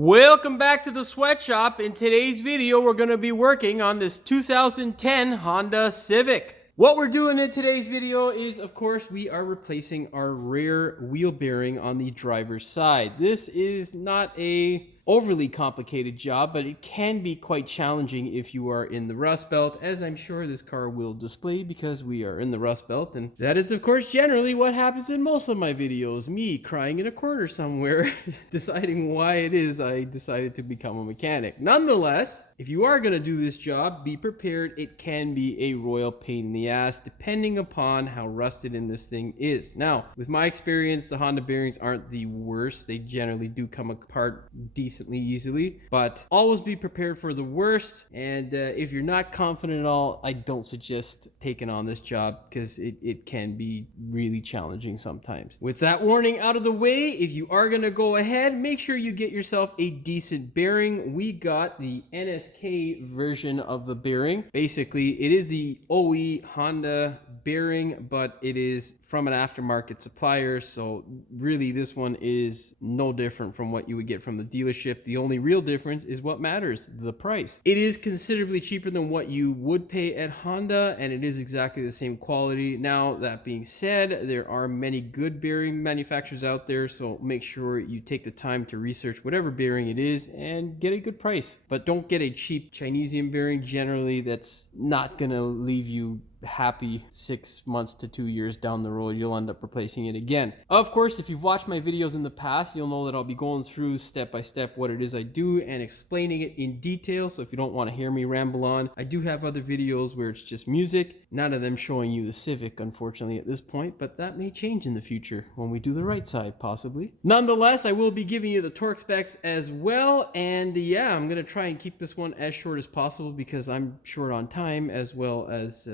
Welcome back to the sweatshop. In today's video, we're going to be working on this 2010 Honda Civic. What we're doing in today's video is, of course, we are replacing our rear wheel bearing on the driver's side. This is not a overly complicated job, but it can be quite challenging if you are in the Rust Belt, as I'm sure this car will display because we are in the Rust Belt. And that is, of course, generally what happens in most of my videos. Me crying in a corner somewhere, deciding why it is I decided to become a mechanic. Nonetheless, if you are going to do this job, be prepared. It can be a royal pain in the ass, depending upon how rusted in this thing is. Now, with my experience, the Honda bearings aren't the worst. They generally do come apart decently easily, but always be prepared for the worst. And if you're not confident at all, I don't suggest taking on this job because it can be really challenging sometimes. With that warning out of the way, if you are going to go ahead, make sure you get yourself a decent bearing. We got the NSK version of the bearing. Basically, it is the OE Honda bearing, but it is from an aftermarket supplier, so really this one is no different from what you would get from the dealership. The only real difference is what matters, the price. It is considerably cheaper than what you would pay at Honda, and it is exactly the same quality. Now, that being said, there are many good bearing manufacturers out there, so make sure you take the time to research whatever bearing it is and get a good price. But don't get a cheap Chinesian bearing. Generally, that's not gonna leave you happy 6 months to 2 years down the road. You'll end up replacing it again. Of course, if you've watched my videos in the past, you'll know that I'll be going through step by step what it is I do and explaining it in detail. So if you don't want to hear me ramble on, I do have other videos where it's just music, none of them showing you the Civic, unfortunately, at this point, but that may change in the future when we do the right side, possibly. Nonetheless, I will be giving you the torque specs as well, and yeah, I'm gonna try and keep this one as short as possible because I'm short on time as well as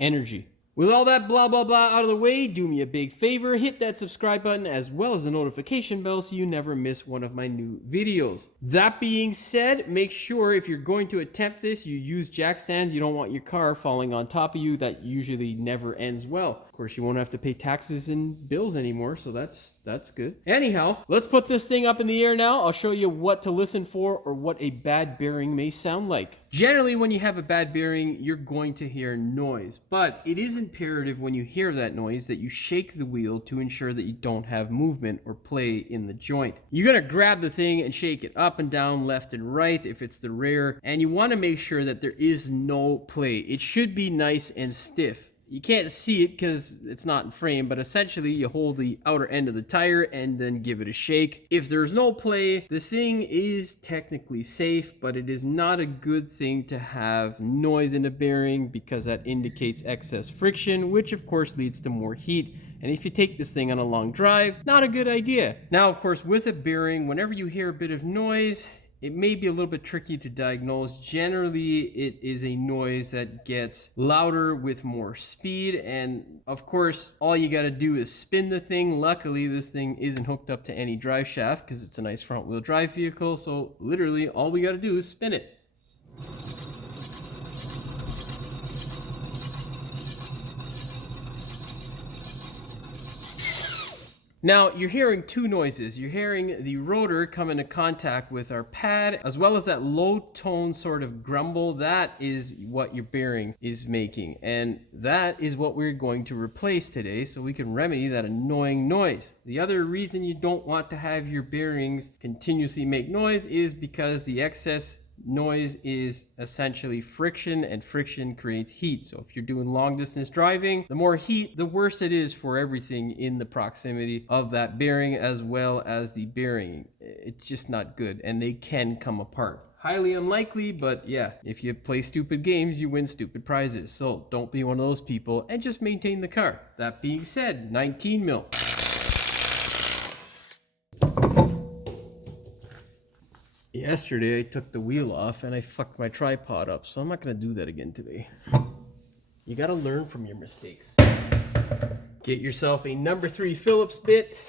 energy. With all that blah blah blah out of the way, do me a big favor, hit that subscribe button as well as the notification bell so you never miss one of my new videos. That being said, make sure if you're going to attempt this, you use jack stands. You don't want your car falling on top of you. That usually never ends well. Of course, you won't have to pay taxes and bills anymore, so that's good. Anyhow, let's put this thing up in the air now. I'll show you what to listen for or what a bad bearing may sound like. Generally, when you have a bad bearing, you're going to hear noise, but it is imperative when you hear that noise that you shake the wheel to ensure that you don't have movement or play in the joint. You're going to grab the thing and shake it up and down, left and right if it's the rear, and you want to make sure that there is no play. It should be nice and stiff. You can't see it because it's not in frame, but essentially you hold the outer end of the tire and then give it a shake. If there's no play, the thing is technically safe, but it is not a good thing to have noise in the bearing because that indicates excess friction, which of course leads to more heat. And if you take this thing on a long drive, not a good idea. Now, of course, with a bearing, whenever you hear a bit of noise, it may be a little bit tricky to diagnose. Generally, it is a noise that gets louder with more speed. And of course, all you got to do is spin the thing. Luckily, this thing isn't hooked up to any drive shaft because it's a nice front wheel drive vehicle. So literally, all we got to do is spin it. Now, you're hearing two noises. You're hearing the rotor come into contact with our pad, as well as that low tone sort of grumble. That is what your bearing is making. And that is what we're going to replace today so we can remedy that annoying noise. The other reason you don't want to have your bearings continuously make noise is because the excess noise is essentially friction, and friction creates heat. So if you're doing long distance driving, the more heat, the worse it is for everything in the proximity of that bearing as well as the bearing. It's just not good, and they can come apart. Highly unlikely, but yeah, if you play stupid games, you win stupid prizes. So don't be one of those people and just maintain the car. That being said, 19 mil. Yesterday, I took the wheel off and I fucked my tripod up, so I'm not going to do that again today. You got to learn from your mistakes. Get yourself a number 3 Phillips bit.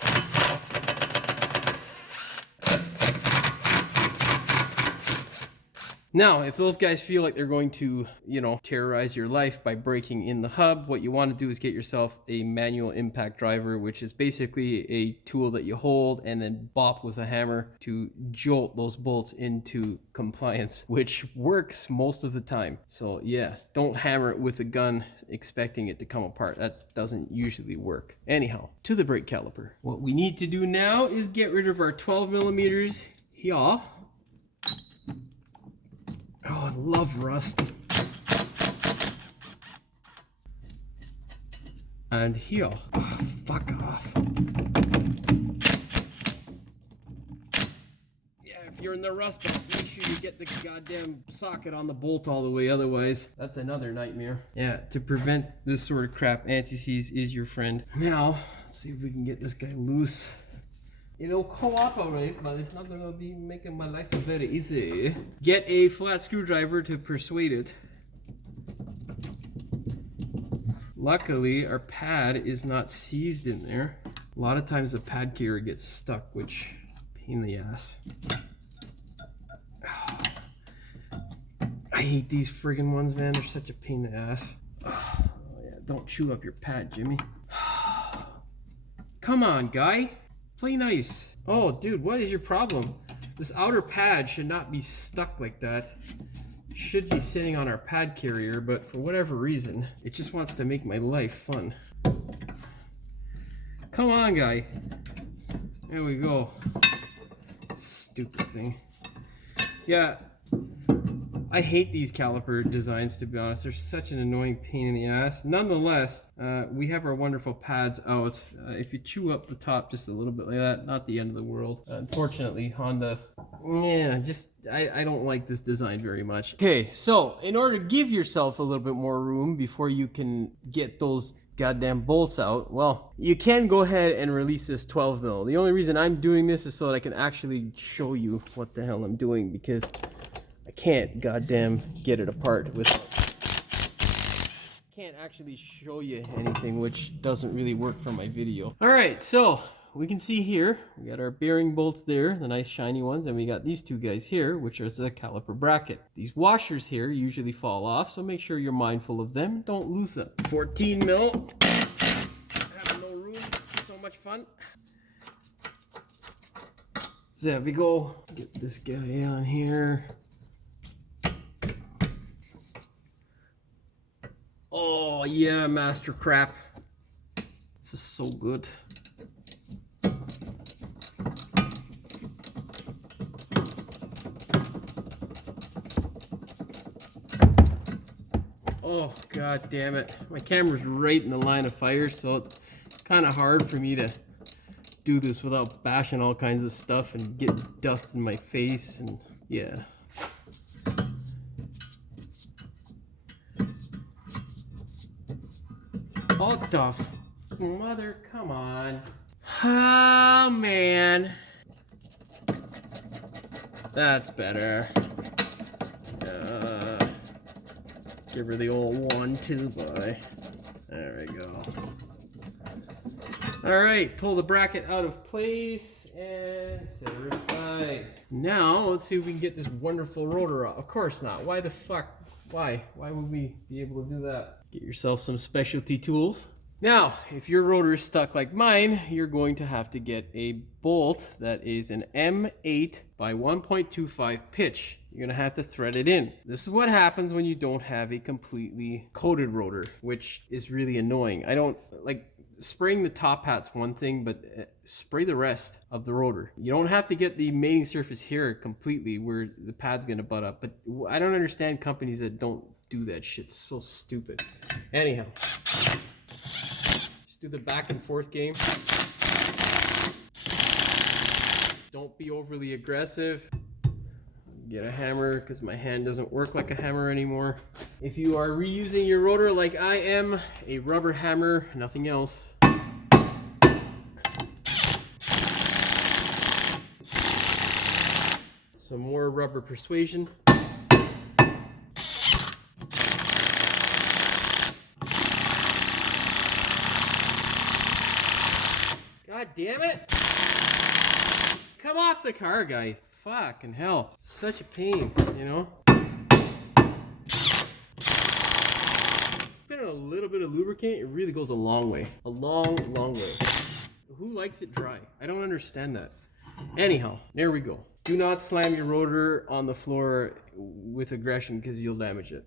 Now, if those guys feel like they're going to, you know, terrorize your life by breaking in the hub, what you want to do is get yourself a manual impact driver, which is basically a tool that you hold and then bop with a hammer to jolt those bolts into compliance, which works most of the time. So yeah, don't hammer it with a gun expecting it to come apart. That doesn't usually work. Anyhow, to the brake caliper. What we need to do now is get rid of our 12 millimeters here. Oh, I love rust. And here. Oh, fuck off. Yeah, if you're in the rust belt, make sure you get the goddamn socket on the bolt all the way, otherwise that's another nightmare. Yeah, to prevent this sort of crap, anti-seize is your friend. Now, let's see if we can get this guy loose. It'll cooperate, but it's not gonna be making my life very easy. Get a flat screwdriver to persuade it. Luckily, our pad is not seized in there. A lot of times the pad carrier gets stuck, which pain in the ass. I hate these friggin' ones, man. They're such a pain in the ass. Oh, yeah, don't chew up your pad, Jimmy. Come on, guy. Play nice. Oh, dude, what is your problem? This outer pad should not be stuck like that. It should be sitting on our pad carrier, but for whatever reason, it just wants to make my life fun. Come on, guy. There we go. Stupid thing. Yeah, I hate these caliper designs, to be honest. They're such an annoying pain in the ass. Nonetheless, we have our wonderful pads out. If you chew up the top just a little bit like that, not the end of the world. Unfortunately, Honda, yeah, I don't like this design very much. Okay, so in order to give yourself a little bit more room before you can get those goddamn bolts out, well, you can go ahead and release this 12 mil. The only reason I'm doing this is so that I can actually show you what the hell I'm doing, because I can't goddamn get it apart without. Can't actually show you anything, which doesn't really work for my video. All right, so we can see here we got our bearing bolts there, the nice shiny ones, and we got these two guys here, which are the caliper bracket. These washers here usually fall off, so make sure you're mindful of them. Don't lose them. 14 mil. Having no room. So much fun. So there we go. Get this guy on here. Oh yeah, master crap. This is so good. Oh god damn it. My camera's right in the line of fire, so it's kind of hard for me to do this without bashing all kinds of stuff and getting dust in my face, and yeah. What the mother, come on. Oh man. That's better. Give her the old 1-2 boy. There we go. Alright, pull the bracket out of place and set her aside. Now, let's see if we can get this wonderful rotor out. Of course not. Why the fuck? Why? Why would we be able to do that? Get yourself some specialty tools. Now, if your rotor is stuck like mine, you're going to have to get a bolt that is an M8 by 1.25 pitch. You're going to have to thread it in. This is what happens when you don't have a completely coated rotor, which is really annoying. I don't like spraying the top hat's one thing, but spray the rest of the rotor. You don't have to get the mating surface here completely where the pad's going to butt up, but I don't understand companies that don't do that shit. It's so stupid. Anyhow, just do the back and forth game. Don't be overly aggressive. Get a hammer, because my hand doesn't work like a hammer anymore. If you are reusing your rotor like I am, a rubber hammer, nothing else. Some more rubber persuasion. God damn it! Come off the car, guy. Fucking hell. Such a pain, you know? it on a little bit of lubricant, it really goes a long way. A long, long way. Who likes it dry? I don't understand that. Anyhow, there we go. Do not slam your rotor on the floor with aggression because you'll damage it.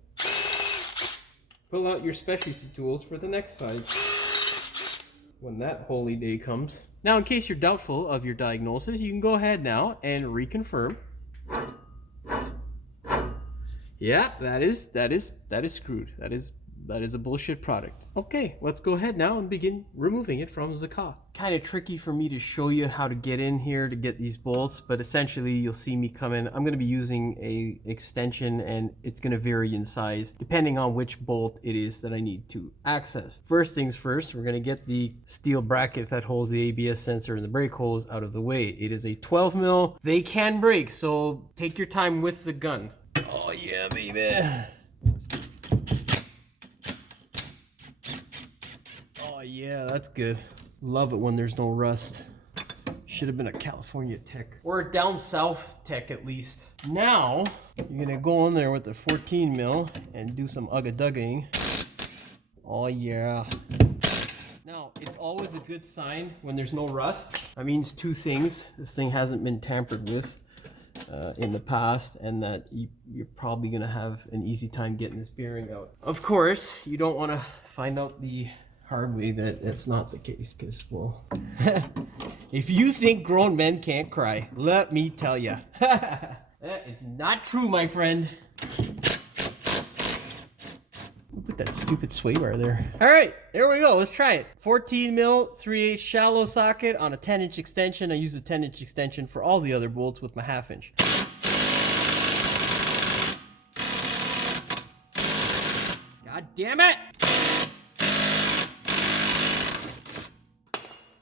Pull out your specialty tools for the next side when that holy day comes. Now, in case you're doubtful of your diagnosis, you can go ahead now and reconfirm. Yeah, that is screwed. That is a bullshit product. Okay, let's go ahead now and begin removing it from the car. Kind of tricky for me to show you how to get in here to get these bolts, but essentially you'll see me come in. I'm going to be using a extension and it's going to vary in size depending on which bolt it is that I need to access. First things first, we're going to get the steel bracket that holds the ABS sensor and the brake hose out of the way. It is a 12 mil. They can break, so take your time with the gun. Oh yeah, baby. Oh yeah, that's good. Love it when there's no rust. Should have been a California tech. Or a down south tech at least. Now, you're gonna go in there with the 14 mil and do some ugga-dugging. Oh yeah. Now, it's always a good sign when there's no rust. That means two things. This thing hasn't been tampered with in the past, and that you're probably gonna have an easy time getting this bearing out. Of course, you don't wanna find out the hard way that that's not the case, because, well, if you think grown men can't cry, let me tell you, that is not true, my friend. Put that stupid sway bar there. All right, there we go. Let's try it. 14 mil 3/8 shallow socket on a 10-inch extension. I use a 10-inch extension for all the other bolts with my 1/2 inch. God damn it!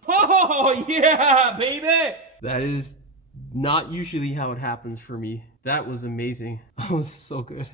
Oh yeah, baby! That is not usually how it happens for me. That was amazing. That was so good.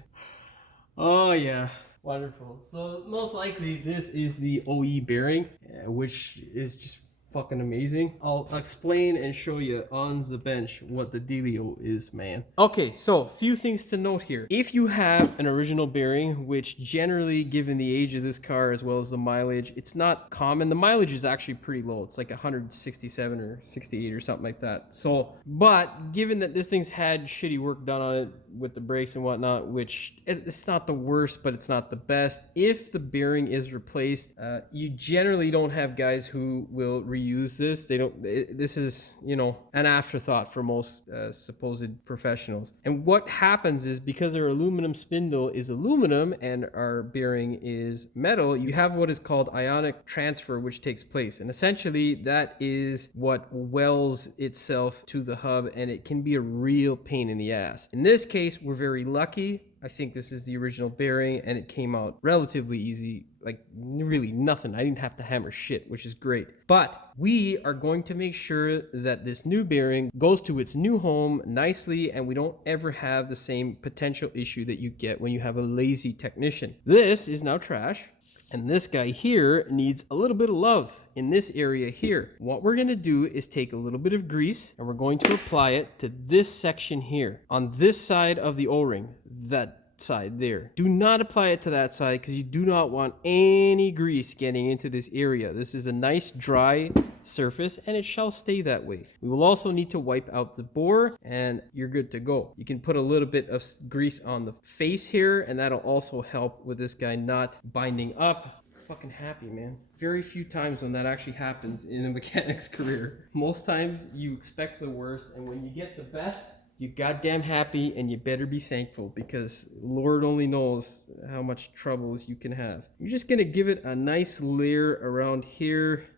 Oh yeah. Wonderful. So most likely this is the OE bearing, which is just fucking amazing. I'll explain and show you on the bench what the dealio is, man. Okay, so few things to note here. If you have an original bearing, which generally, given the age of this car as well as the mileage, it's not common. The mileage is actually pretty low. It's like 167 or 68 or something like that. So, but given that this thing's had shitty work done on it with the brakes and whatnot, which it's not the worst, but it's not the best. If the bearing is replaced, you generally don't have guys who will reuse this. They don't. This is, you know, an afterthought for most supposed professionals. And what happens is, because our aluminum spindle is aluminum and our bearing is metal, you have what is called ionic transfer, which takes place. And essentially, that is what welds itself to the hub, and it can be a real pain in the ass. In this case, we're very lucky. I think this is the original bearing and it came out relatively easy, like really nothing. I didn't have to hammer shit, which is great. But we are going to make sure that this new bearing goes to its new home nicely and we don't ever have the same potential issue that you get when you have a lazy technician. This is now trash. And this guy here needs a little bit of love in this area here. What we're gonna do is take a little bit of grease and we're going to apply it to this section here. On this side of the O-ring, that side there. Do not apply it to that side because you do not want any grease getting into this area. This is a nice dry surface and it shall stay that way. We will also need to wipe out the bore and you're good to go. You can put a little bit of grease on the face here and that'll also help with this guy not binding up. Fucking happy, man. Very few times when that actually happens in a mechanic's career. Most times you expect the worst, and when you get the best, you're goddamn happy, and you better be thankful because Lord only knows how much troubles you can have. You're just gonna give it a nice layer around here.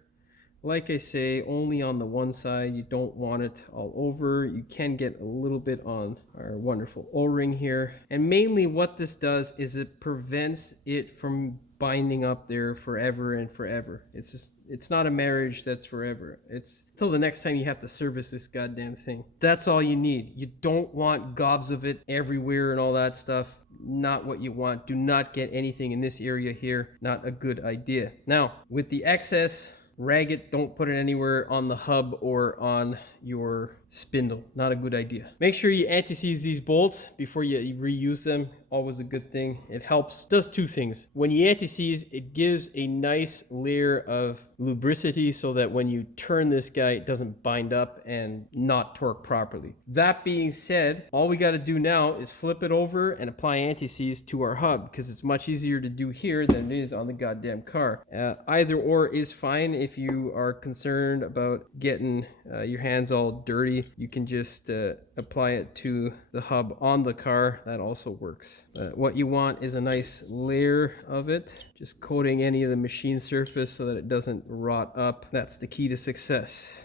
Like I say, only on the one side. You don't want it all over. You can get a little bit on our wonderful O-ring here. And mainly what this does is it prevents it from binding up there forever and forever. It's just, it's not a marriage that's forever. It's till the next time you have to service this goddamn thing. That's all you need. You don't want gobs of it everywhere and all that stuff. Not what you want. Do not get anything in this area here. Not a good idea. Now, with the excess, rag it. Don't put it anywhere on the hub or on your spindle. Not a good idea. Make sure you anti-seize these bolts before you reuse them. Always a good thing. It helps, does two things. When you anti-seize, it gives a nice layer of lubricity so that when you turn this guy, it doesn't bind up and not torque properly. That being said, all we got to do now is flip it over and apply anti-seize to our hub, because it's much easier to do here than it is on the goddamn car. Either or is fine. If you are concerned about getting your hands all dirty, you can just apply it to the hub on the car. That also works. What you want is a nice layer of it, just coating any of the machine surface so that it doesn't rot up. That's the key to success.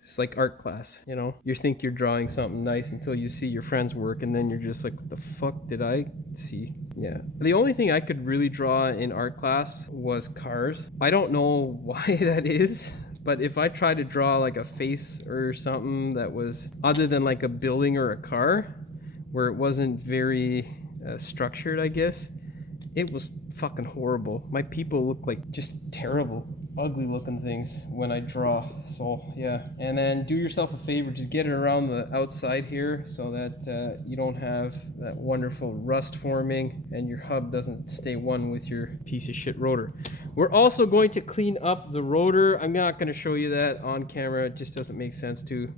It's like art class, you know? You think you're drawing something nice until you see your friend's work, and then you're just like, what the fuck did I see? Yeah. The only thing I could really draw in art class was cars. I don't know why that is, but if I tried to draw like a face or something that was other than like a building or a car, where it wasn't very structured, I guess, it was fucking horrible. My people look like just terrible, ugly looking things when I draw. So yeah, and then do yourself a favor, just get it around the outside here so that you don't have that wonderful rust forming and your hub doesn't stay one with your piece of shit rotor. We're also going to clean up the rotor. I'm not going to show you that on camera. It just doesn't make sense to.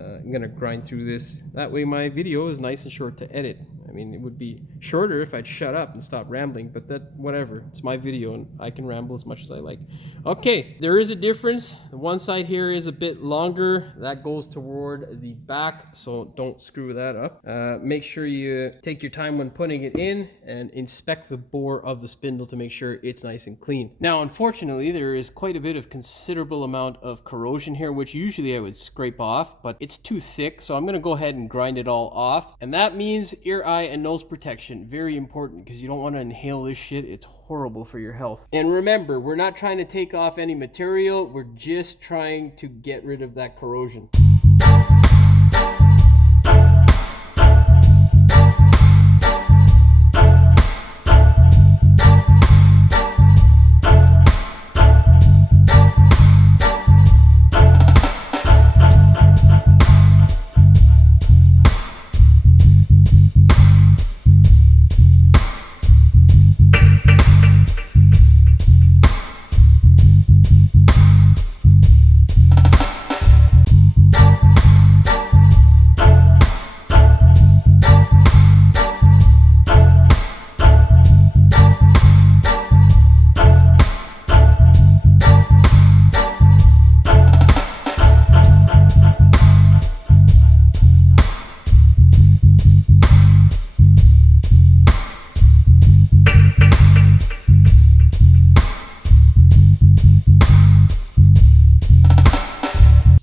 I'm gonna grind through this. That way my video is nice and short to edit. I mean, it would be shorter if I'd shut up and stop rambling, but that, whatever. It's my video and I can ramble as much as I like. Okay, there is a difference. The one side here is a bit longer. That goes toward the back, so don't screw that up. Make sure you take your time when putting it in and inspect the bore of the spindle to make sure it's nice and clean. Now, unfortunately, there is quite a bit of considerable amount of corrosion here, which usually I would scrape off, but it's too thick, so I'm gonna go ahead and grind it all off. And that means ear, eye, and nose protection. Very important, because you don't want to inhale this shit. It's horrible for your health. And remember, we're not trying to take off any material. We're just trying to get rid of that corrosion.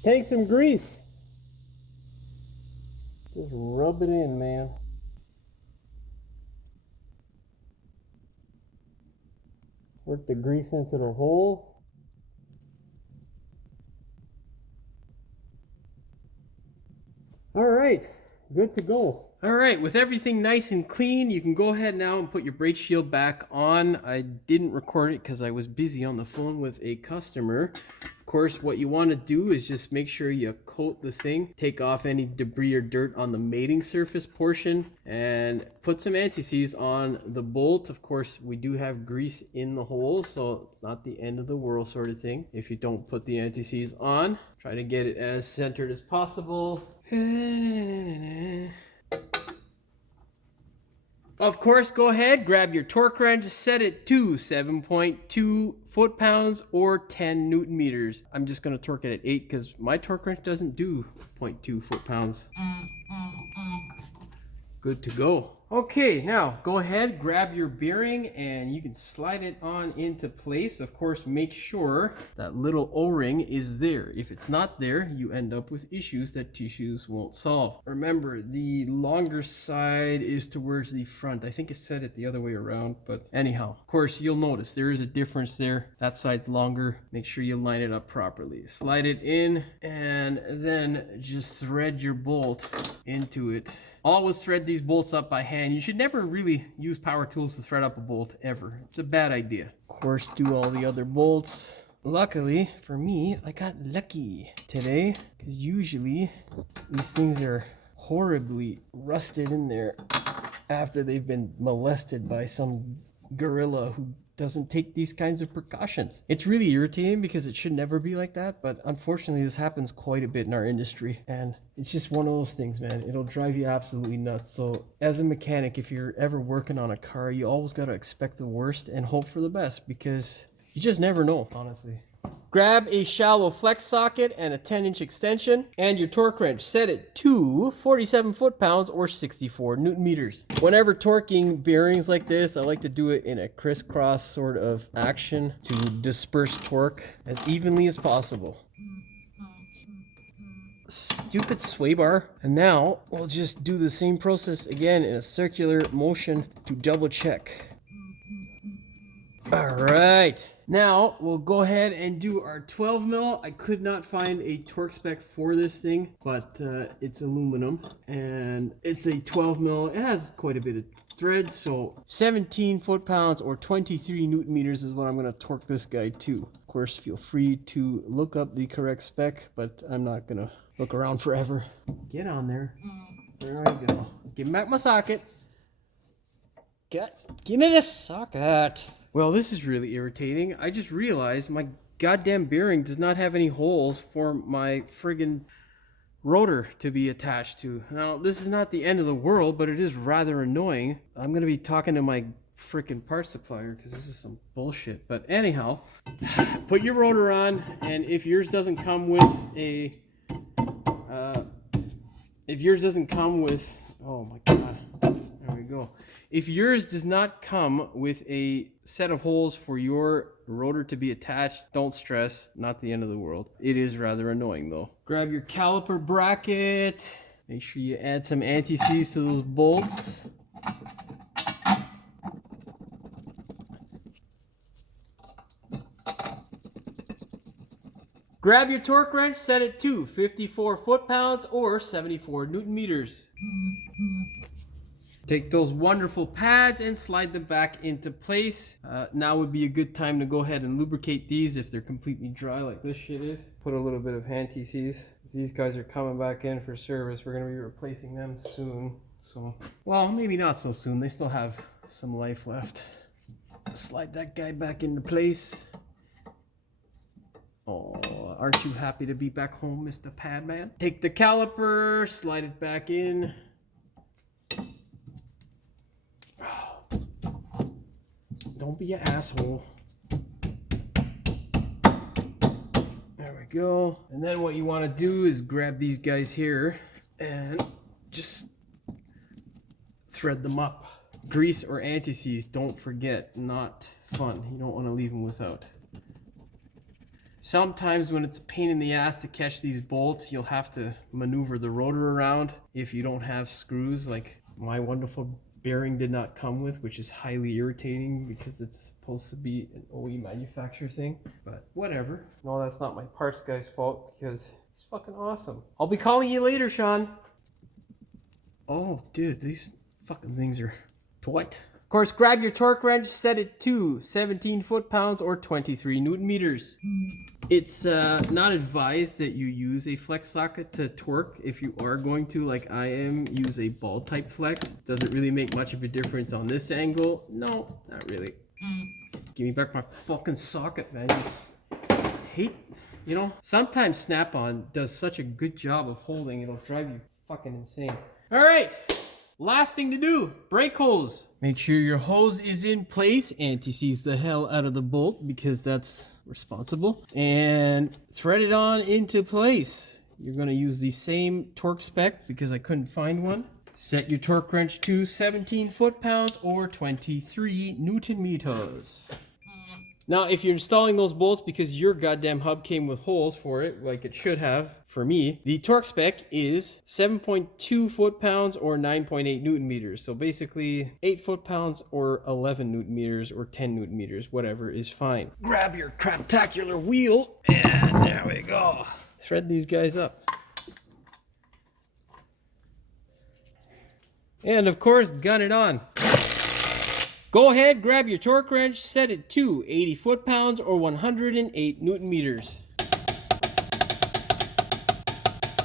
Take some grease. Just rub it in, man. Work the grease into the hole. All right, good to go. All right, with everything nice and clean, you can go ahead now and put your brake shield back on. I didn't record it because I was busy on the phone with a customer. Of course, what you want to do is just make sure you coat the thing, take off any debris or dirt on the mating surface portion, and put some anti-seize on the bolt. Of course, we do have grease in the hole, so it's not the end of the world sort of thing if you don't put the anti-seize on. Try to get it as centered as possible. Of course, go ahead, grab your torque wrench, set it to 7.2 foot-pounds or 10 newton meters. I'm just going to torque it at 8 because my torque wrench doesn't do 0.2 foot-pounds. Good to go. Okay, now go ahead, grab your bearing, and you can slide it on into place. Of course, make sure that little O-ring is there. If it's not there, you end up with issues that tissues won't solve. Remember, the longer side is towards the front. I think it's set it the other way around, but anyhow, of course, you'll notice there is a difference there. That side's longer. Make sure you line it up properly. Slide it in, and then just thread your bolt into it. Always thread these bolts up by hand. You should never really use power tools to thread up a bolt, ever. It's a bad idea. Of course, do all the other bolts luckily for me, I got lucky today, because usually these things are horribly rusted in there after they've been molested by some gorilla who doesn't take these kinds of precautions. It's really irritating because it should never be like that, but unfortunately this happens quite a bit in our industry, and it's just one of those things, man. It'll drive you absolutely nuts. So as a mechanic, if you're ever working on a car, you always got to expect the worst and hope for the best, because you just never know, honestly. Grab a shallow flex socket and a 10-inch extension and your torque wrench. Set it to 47 foot-pounds or 64 newton meters. Whenever torquing bearings like this, I like to do it in a crisscross sort of action to disperse torque as evenly as possible. Stupid sway bar. And now we'll just do the same process again in a circular motion to double check. All right. Now we'll go ahead and do our 12 mil. I could not find a torque spec for this thing, but it's aluminum and it's a 12 mil. It has quite a bit of thread, so 17 foot-pounds or 23 newton meters is what I'm going to torque this guy to. Of course, feel free to look up the correct spec, but I'm not going to look around forever. Get on there. There I go. Give me back my socket. Give me this socket. Well, this is really irritating. I just realized my goddamn bearing does not have any holes for my friggin' rotor to be attached to. Now, this is not the end of the world, but it is rather annoying. I'm going to be talking to my freaking parts supplier because this is some bullshit. But anyhow, put your rotor on, and if yours doesn't come with a... oh my god, there we go. If yours does not come with a set of holes for your rotor to be attached, don't stress, not the end of the world. It is rather annoying though. Grab your caliper bracket. Make sure you add some anti-seize to those bolts. Grab your torque wrench, set it to 54 foot-pounds or 74 newton meters. Take those wonderful pads and slide them back into place. Now would be a good time to go ahead and lubricate these if they're completely dry like this shit is. Put a little bit of anti-seize. These guys are coming back in for service. We're going to be replacing them soon. So, well, maybe not so soon. They still have some life left. Slide that guy back into place. Oh, aren't you happy to be back home, Mr. Padman? Take the caliper, slide it back in. Don't be an asshole. There we go. And then what you want to do is grab these guys here and just thread them up. Grease or anti-seize, don't forget, not fun. You don't want to leave them without. Sometimes when it's a pain in the ass to catch these bolts, you'll have to maneuver the rotor around if you don't have screws like my wonderful bearing did not come with, which is highly irritating because it's supposed to be an OE manufacturer thing, but whatever. No, that's not my parts guy's fault because he's fucking awesome. I'll be calling you later, Sean. Oh, dude, these fucking things are tight. Of course, grab your torque wrench, set it to 17 foot-pounds or 23 newton meters. It's not advised that you use a flex socket to torque. If you are going to, like I am, use a ball type flex. Does it really make much of a difference on this angle? No, not really. Give me back my fucking socket, man. You know, sometimes Snap-on does such a good job of holding, it'll drive you fucking insane. All right. Last thing to do, brake hose. Make sure your hose is in place. Anti-seize the hell out of the bolt because that's responsible. And thread it on into place. You're going to use the same torque spec because I couldn't find one. Set your torque wrench to 17 foot-pounds or 23 newton meters. Now, if you're installing those bolts because your goddamn hub came with holes for it, like it should have for me, the torque spec is 7.2 foot-pounds or 9.8 newton meters. So basically 8 foot-pounds or 11 newton meters or 10 newton meters, whatever is fine. Grab your craptacular wheel and there we go. Thread these guys up. And of course, gun it on. Go ahead, grab your torque wrench, set it to 80 foot-pounds or 108 newton meters.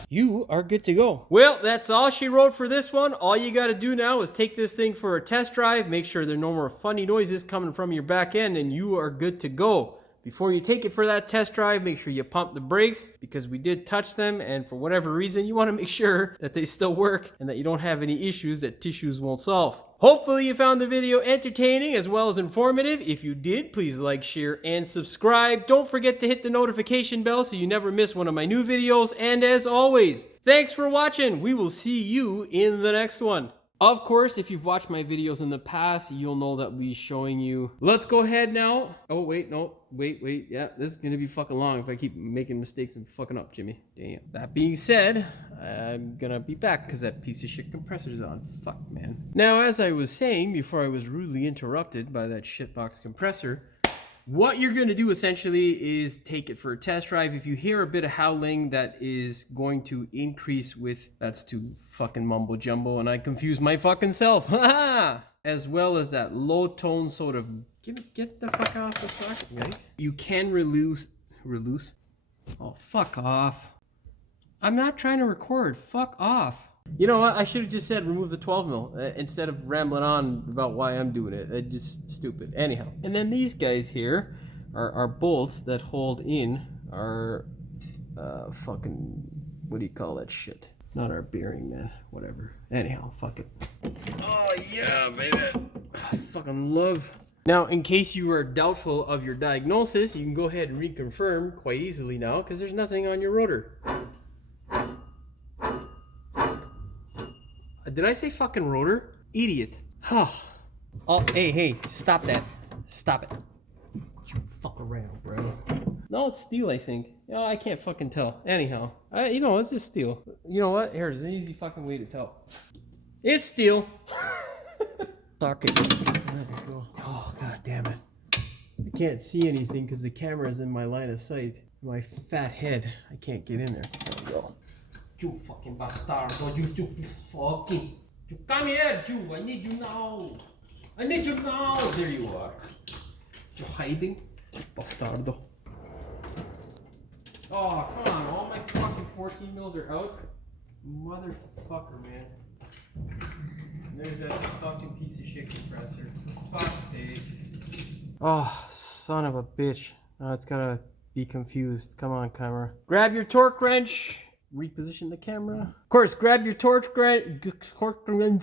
You are good to go. Well, that's all she wrote for this one. All you got to do now is take this thing for a test drive, make sure there are no more funny noises coming from your back end, and you are good to go. Before you take it for that test drive, make sure you pump the brakes because we did touch them, and for whatever reason, you want to make sure that they still work and that you don't have any issues that tissues won't solve. Hopefully you found the video entertaining as well as informative. If you did, please like, share, and subscribe. Don't forget to hit the notification bell so you never miss one of my new videos. And as always, thanks for watching. We will see you in the next one. Of course, if you've watched my videos in the past, you'll know that we'll be showing you. Let's go ahead now. Oh, wait, no. Wait. Yeah, this is going to be fucking long if I keep making mistakes and fucking up, Jimmy. Damn. That being said, I'm going to be back because that piece of shit compressor's on. Fuck, man. Now, as I was saying before I was rudely interrupted by that shitbox compressor, what you're going to do essentially is take it for a test drive. If you hear a bit of howling, that is going to increase with, that's too fucking mumbo jumbo and I confuse my fucking self. As well as that low tone sort of, get the fuck off the socket, right? You can release, oh, fuck off. I'm not trying to record, fuck off. You know what? I should have just said remove the 12 mil instead of rambling on about why I'm doing it. It's just stupid. Anyhow, and then these guys here are bolts that hold in our fucking, what do you call that shit? Not our bearing, man. Whatever. Anyhow, fuck it. Oh yeah, baby. I fucking love. Now, in case you are doubtful of your diagnosis, you can go ahead and reconfirm quite easily now because there's nothing on your rotor. Did I say fucking rotor? Idiot. Oh, hey, stop that. Stop it. You fuck around, bro. No, it's steel, I think. Oh, I can't fucking tell. Anyhow, you know, it's just steel. You know what? Here's an easy fucking way to tell. It's steel. Socket. There we go. Oh, god damn it. I can't see anything because the camera is in my line of sight. My fat head. I can't get in there. There we go. You fucking bastardo, you fucking. You come here, Jew. I need you now. I need you now. There you are. You're hiding, bastardo. Oh, come on. All my fucking 14 mils are out. Motherfucker, man. There's that fucking piece of shit compressor. For fuck's sake. Oh, son of a bitch. Oh, it's gotta be confused. Come on, camera. Grab your torque wrench. Reposition the camera. Of course, grab your torque wrench.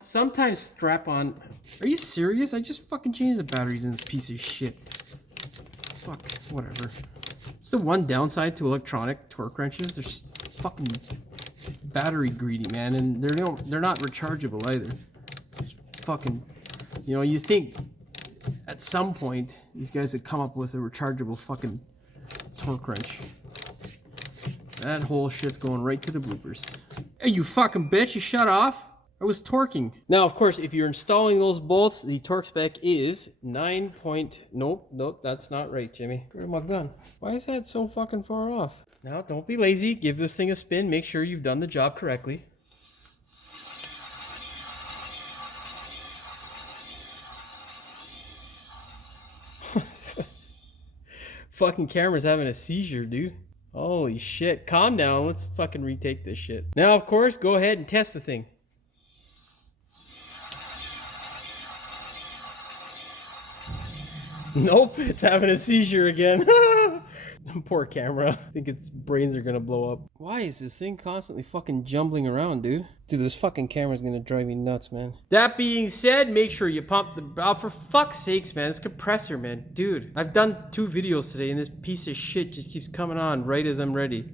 Sometimes strap on. Are you serious? I just fucking changed the batteries in this piece of shit. Fuck, whatever. It's the one downside to electronic torque wrenches. They're fucking battery greedy, man, and they're not rechargeable either. Just fucking, you know, you think at some point these guys would come up with a rechargeable fucking torque wrench. That whole shit's going right to the bloopers. Hey, you fucking bitch, you shut off? I was torquing. Now, of course, if you're installing those bolts, the torque spec is 9 point... Nope, that's not right, Jimmy. Where's my gun? Why is that so fucking far off? Now, don't be lazy. Give this thing a spin. Make sure you've done the job correctly. Fucking camera's having a seizure, dude. Holy shit. Calm down. Let's fucking retake this shit. Now, of course, go ahead and test the thing. Nope, it's having a seizure again. Poor camera. I think its brains are gonna blow up. Why is this thing constantly fucking jumbling around, dude? Dude, this fucking camera's gonna drive me nuts, man. That being said, make sure you pump the... Oh, for fuck's sakes, man. This compressor, man. Dude, I've done 2 videos today, and this piece of shit just keeps coming on right as I'm ready.